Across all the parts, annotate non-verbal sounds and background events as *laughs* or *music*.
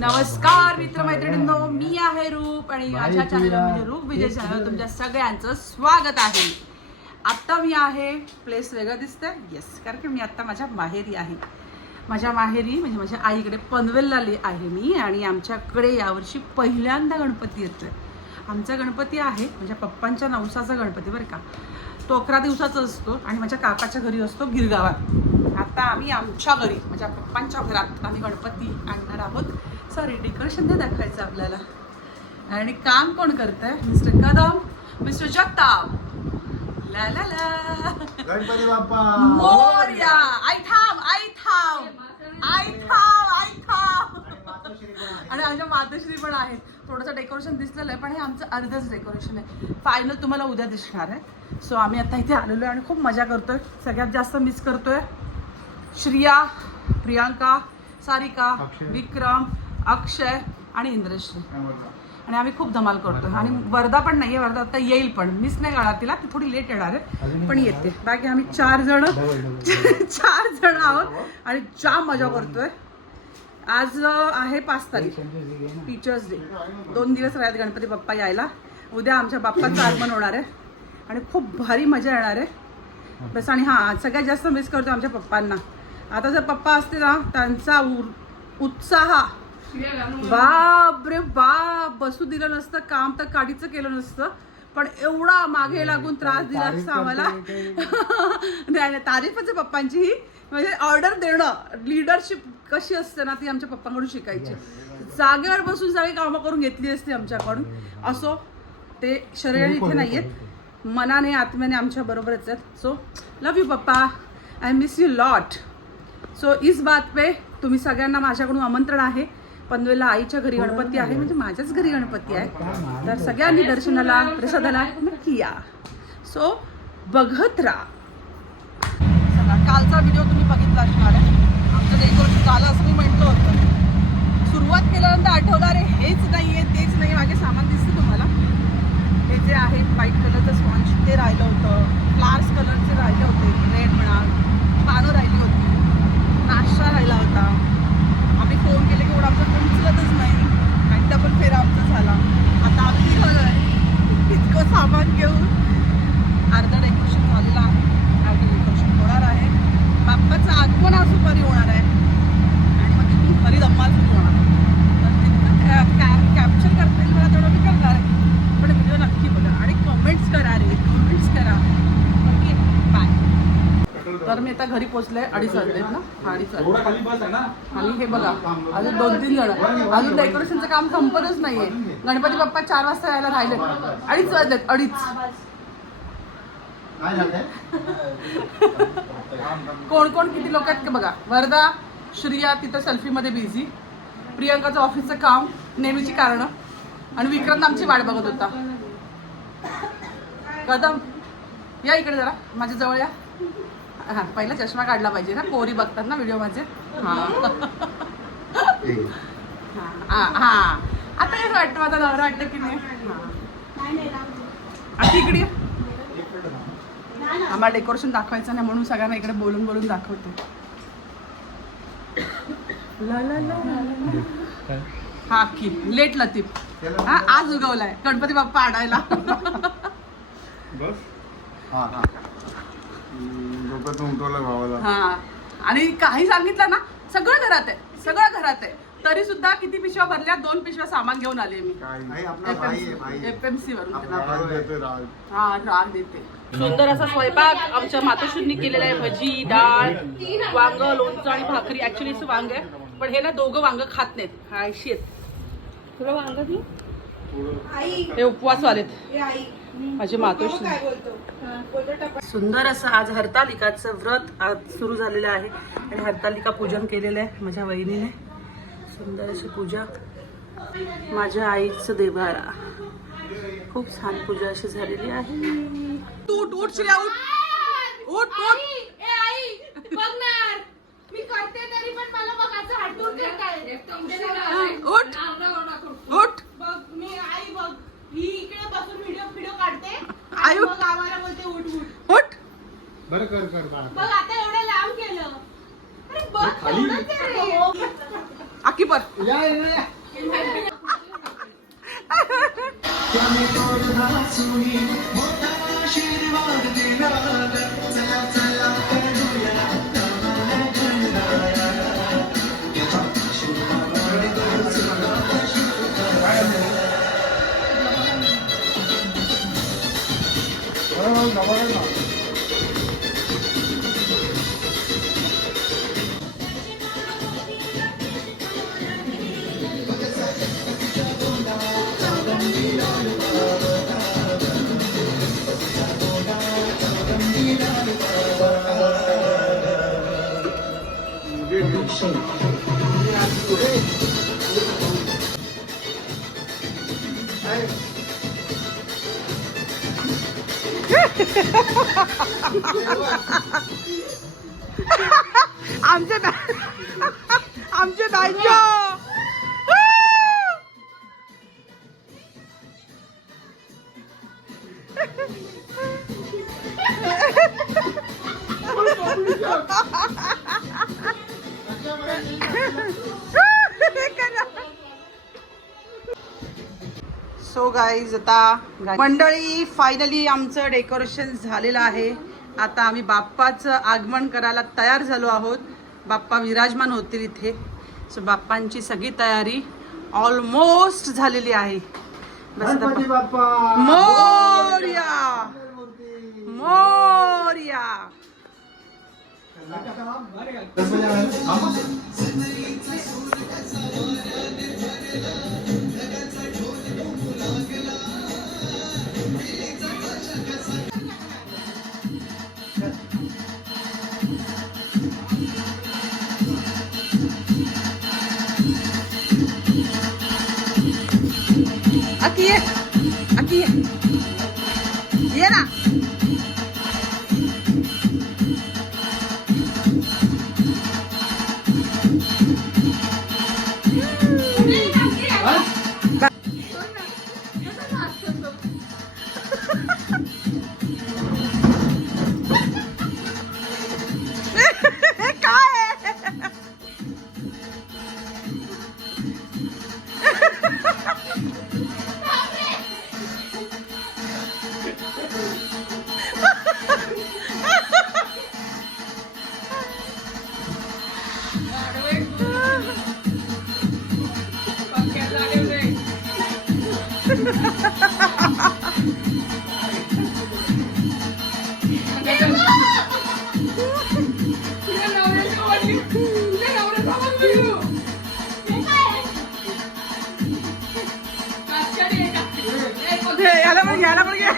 नमस्कार मित्रमैत्रिणींनो. मी आहे रूप आणि माझ्या चॅनल म्हणजे रूप विजय चॅनल तुमच्या सगळ्यांचं स्वागत आहे. आत्ता मी आहे. प्लेस वेगळं दिसतंय. येस कारण की मी आत्ता माझ्या माहेरी आहे. माझ्या माहेरी म्हणजे माझ्या आईकडे पनवेलला आहे मी आणि आमच्याकडे यावर्षी पहिल्यांदा गणपती येतोय. आमचा गणपती आहे माझ्या पप्पांच्या नवसाचा गणपती बरं का. तो अकरा दिवसाचा असतो आणि माझ्या काकाच्या घरी असतो गिरगावात. आता आम्ही आमच्या घरी माझ्या पप्पांच्या घरात आम्ही गणपती आणणार आहोत. सॉरी डेकोरेशन नाही दाखवायचं आपल्याला. आणि काम कोण करत आहे मिस्टर कदम मिस्टर जगताप. ला ला ला गणपती बाप्पा. मोर्या. आई थांब आई थांब. आई थांब आई थांब. आणि आमच्या मातोश्री पण आहेत. थोडंसं डेकोरेशन दिसलेलं आहे पण हे आमचं अर्धच डेकोरेशन आहे. फायनल तुम्हाला उद्या दिसणार आहे. सो आम्ही आता इथे आलेलो आहे आणि खूप मजा करतोय. सगळ्यात जास्त मिस करतोय. श्रिया प्रियांका सारिका. विक्रम अक्षय आणि इंद्रश्री. आणि आम्ही खूप धमाल करतोय. आणि वर्धा पण नाहीये वर्धा आता येईल पण. मिस नाही करणार तिला ती थोडी लेट येणार आहे पण येते. बाकी आम्ही चार जण *laughs* चार जण आहोत आणि जाम मजा करतोय. आज आहे पाच तारीख. टीचर्स डे दोन दिवस राहत गणपती बाप्पा यायला. उद्या आमच्या बाप्पाचं आगमन होणार आहे. आणि खूप भारी मजा येणार आहे. बस आणि हां सगळ्यात जास्त मिस करतो आमच्या पप्पांना. आता जर पप्पा असते ना त्यांचा उत्साह बाप रे बाप बसू दिलं नसतं काम तर काडीचं केलं नसतं पण एवढा मागे लागून त्रास दिला असता आम्हाला. *laughs* नाही नाही, तारीफच आहे पप्पांची ही. म्हणजे ऑर्डर देणं लिडरशिप कशी असते ना ती आमच्या पप्पांकडून शिकायची. जागेवर बसून सगळी कामं करून घेतली असती आमच्याकडून. असो ते शरीर इथे नाही आहेत मनाने आत्म्याने आमच्या बरोबरच आहेत. So love you papa. I miss you lot so इस बात पे तुम्ही सगळ्यांना माझ्याकडून आमंत्रण आहे. पनवेलला आईच्या घरी गणपती आहे म्हणजे माझ्याच घरी गणपती आहे. तर सगळ्यांनी दर्शनाला प्रसादाला नक्की या सो बघत राहा. चला कालचा व्हिडिओ तुम्ही बघितला असणार आहे. आमचं डेकोरेशन झालं असं मी म्हटलं होतं. सुरुवात केल्यानंतर आठवलं अरे हेच नाही आहे तेच नाही मागे सामान दिसतं तुम्हाला. हे जे आहे व्हाईट कलरचं स्पॉन्ज ते राहिलं होतं. फ्लार्स कलरचे राहिले होते. रेड म्हणा पानं राहिली होती. नाश्ता राहिला होता आम्ही फोन केले की एवढं आमचं कोण उचलतच नाही आणि डबल फेरा आमचा झाला आता आम्ही निघालोय इतकं सामान घेऊन अर्धा डेकोरेशन झालेलं आहे अर्धं डेकोरेशन होणार आहे बाप्पाचं आगमन आज दुपारी होणार आहे आणि मग तिथून खरी धम्माल सुरू होणार तर तितकं कॅप्चर करता येईल मला तेवढं मी करणार आहे पण व्हिडिओ नक्की बघा आणि कमेंट्स करा रे कमेंट्स करा ओके बाय तर मी आता घरी पोचले अडीच वाजले ना? अडीच वाजले. आणि हे बघा अजून दोन तीन जण. अजून डेकोरेशनचं काम संपतच नाहीये. गणपती बाप्पा चार वाजता यायला राहिले. अडीच वाजलेत अडीच? कोण कोण किती लोक आहेत का बघा. वरदा श्रिया तिथं सेल्फीमध्ये बिझी प्रियंकाचं ऑफिसचं काम नेहमीची कारणं. आणि विक्रांत आमची वाट बघत होता. कदम. या इकडे जरा माझ्या जवळ या. हा पहिला चष्मा काढला पाहिजे ना पोरी बघतात ना व्हिडिओ माझे *laughs* हा. हा हा आता कसं वाटतं माझा नवरा वाटतं की नाही. हा. आता इकडे. आम्हाला डेकोरेशन दाखवायचं नाही म्हणून सगळ्यांना इकडे बोलून बोलून दाखवते. ला ला ला ला ला. हा की लेट लतीफ. हा आज उगवलाय. गणपती बाप्पा आणायला. हा हा. हम्म, डोक्यातून उठवलं भावाला. हा. आणि काही सांगितलं ना सगळं घरात आहे. सगळं घरात आहे. तरी सुद्धा किती पिशव्या भरल्या दोन पिशव्या सामान घेऊन आले मी. काय नाही आपला भाई आहे भाई आहे. एफएमसी वरून. आपला राग देतोय राग. हा राग देते. सुंदर असा स्वयंपाक आमच्या मातोश्रींनी केलेला आहे. भजी डाळ वांग लोणचं आणि भाकरी. ऍक्च्युली असं वांग आहे. पण हे ना दोघं वांग खात नाहीत. हा शेत तुला वांग दिलं? हे उपवास वालेत. माझे मातोश्री. सुंदर असं आज हरतालिकाचं व्रत आज सुरू झालेलं आहे आणि हरतालिका पूजन केलेलं आहे माझ्या वहिनीने. सुंदर अशी पूजा. माझ्या आईचं देवारा. खूप छान पूजा अशी झालेली आहे. उठ उठ श्रेया उठ. उठ उठ. ए आई बघणार. मी करते तरी पण मला बघायचं हटून करताय. उठ. उठ. बघ मी आई बघ. ही इकडे बसून व्हिडिओ व्हिडिओ काढते आई आणि उठ. मग आम्हाला बोलते उठ उठ उठ बरं कर कर बाळा बघ आता एवढं लांब केलं अरे बघ खाली. एवढंच आहे रे. आकी पर *laughs* आमचे बॅ- आमचे बॅंजो सो गाईज आता मंडळी फायनली आमचं डेकोरेशन झालेलं आहे. आता आम्ही बाप्पाचं आगमन करायला तयार झालो आहोत. बाप्पा विराजमान होतील इथे. सो बाप्पांची सगळी तयारी ऑलमोस्ट झालेली आहे. बस आता गणपती बाप्पा! मोर्या! मोर्या! Aquí ये aquí ये ये गया ना पड़ गया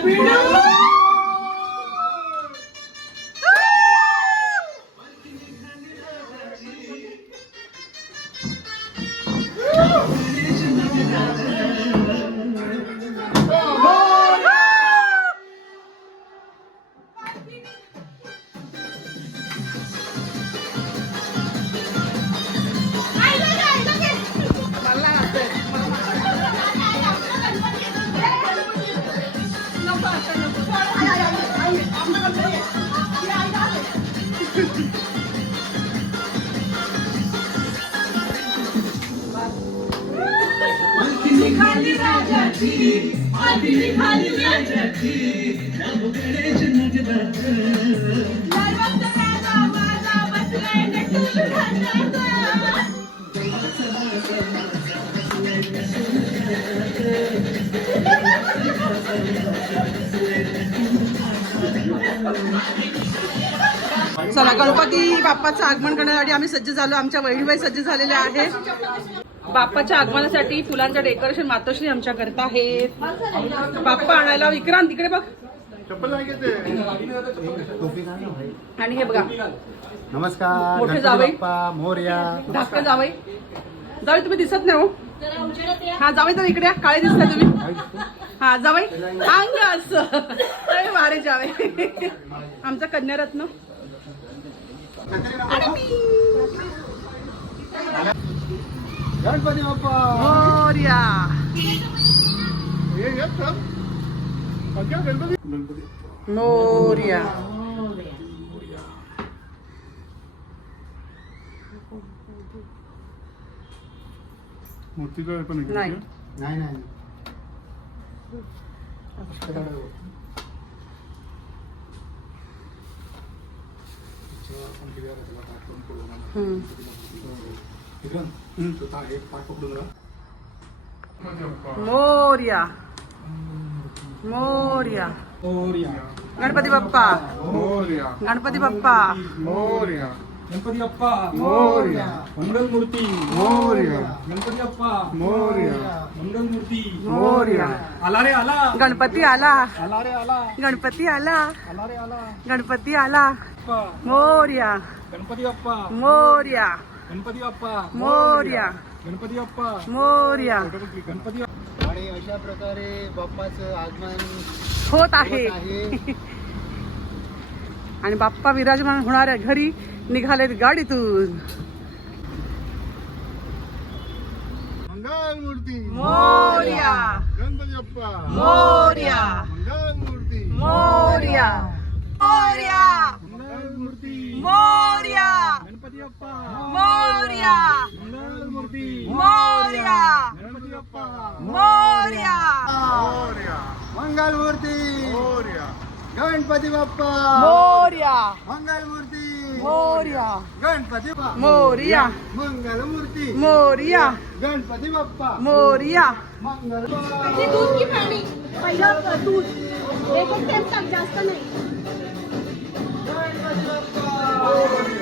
Freedom! I'm giving हे, याला पण घ्यायला पण घ्या चला गणपती बाप्पाचं आगमन करण्यासाठी आम्ही सज्ज झालो. आमच्या वहिनीबाई सज्ज झालेल्या आहे बाप्पाच्या आगमनासाठी फुलांचं डेकोरेशन मातोश्री आमच्या करत आहेत. बाप्पा आणायला विक्रांत तिकडे बघ. आणि हे बघा. नमस्कार मोठे जावई. मोरया. धाकटं जावई. जावई तुम्ही दिसत नाही हो. हा जावई तर इकडे. काळे दिसताय तुम्ही. हा जावई. अंग असं. वारे जावे आमचा कन्यारत्न. गणपती बाप्पा मोर्या गणपती. मोर्या. मूर्तीकडे पण नाही. नाही नाही. हम्म. बाप्पा. मोर्या. मोर्या. गणपती बाप्पा. मोरया गणपती बाप्पा. मोरया गणपती बाप्पा. मोरया. मंगलमूर्ती. मोरया. गणपती बाप्पा. मोरया. मंगलमूर्ती. मोर्या. आला रे आला. गणपती आला. आला रे आला. गणपती आला. आला रे आला. गणपती आला. मोर्या. गणपती बाप्पा. मोर्या. गणपती बाप्पा. मोर्या. गणपती बाप्पा. मोर्या. गणपती आणि अशा प्रकारे बाप्पाचं आगमन होत आहे. *laughs* आणि बाप्पा विराजमान होणाऱ्या घरी निघालेत गाडीतून. मंगलमूर्ती. मोर्या. गणपती बाप्पा. मोर्या. मंगलमूर्ती. मोर्या. मोर्या. मोर्या गणपती बाप्पा मोर्या. मोर्या. गणपती बाप्पा मोर्या. मोरया. मंगलमूर्ती. मोरया. गणपती बाप्पा मोर्या. मंगलमूर्ती. मोर्या. गणपती बाप्पा मोर्या. मंगलमूर्ती. मोर्या. गणपती बाप्पा मोर्या मंगल दूध की पाणी. पहिलं दूध. एक एक टेम टाक जास्त नाही. मोरया